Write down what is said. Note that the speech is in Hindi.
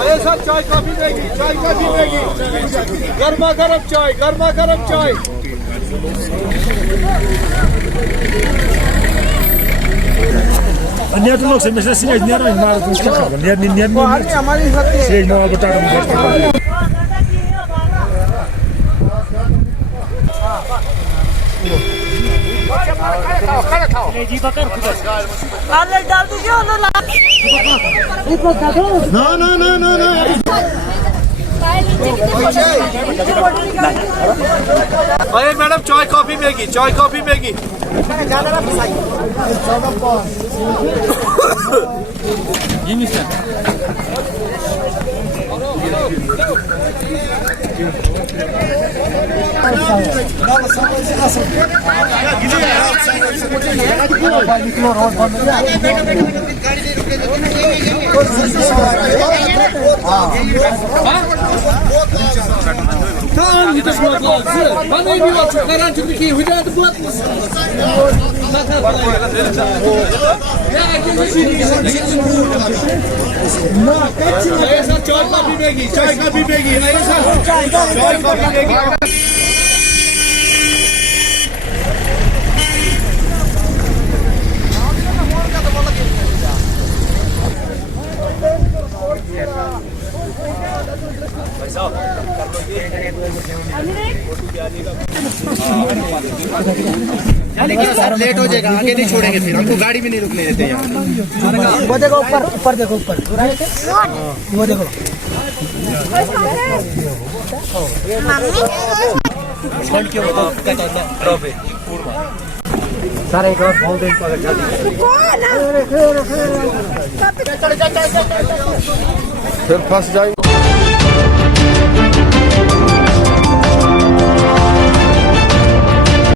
अरे सर चाय कॉफी देगी, चाय कॉफी देगी, गर्मा गर्म चाय, गर्मा गर्म चाय। Niat lu sih mesti sih niat orang malu tuh sekarang. Niat sih mau betul betul. अरे मैडम चाय कॉफी मैगी, चाय कॉफी मैगी। चाय कॉफी मैगी, चाय कॉफी मैगी, चाय कॉफी मैगी। सर लेट हो जाएगा, आगे नहीं छोड़ेंगे, फिर हमको गाड़ी भी नहीं रुकने देते यहाँ। वो देखो ऊपर, ऊपर देखो ऊपर, वो देखो सर एक और बोल दें अगर जल्दी फिर फंस जाएंगे।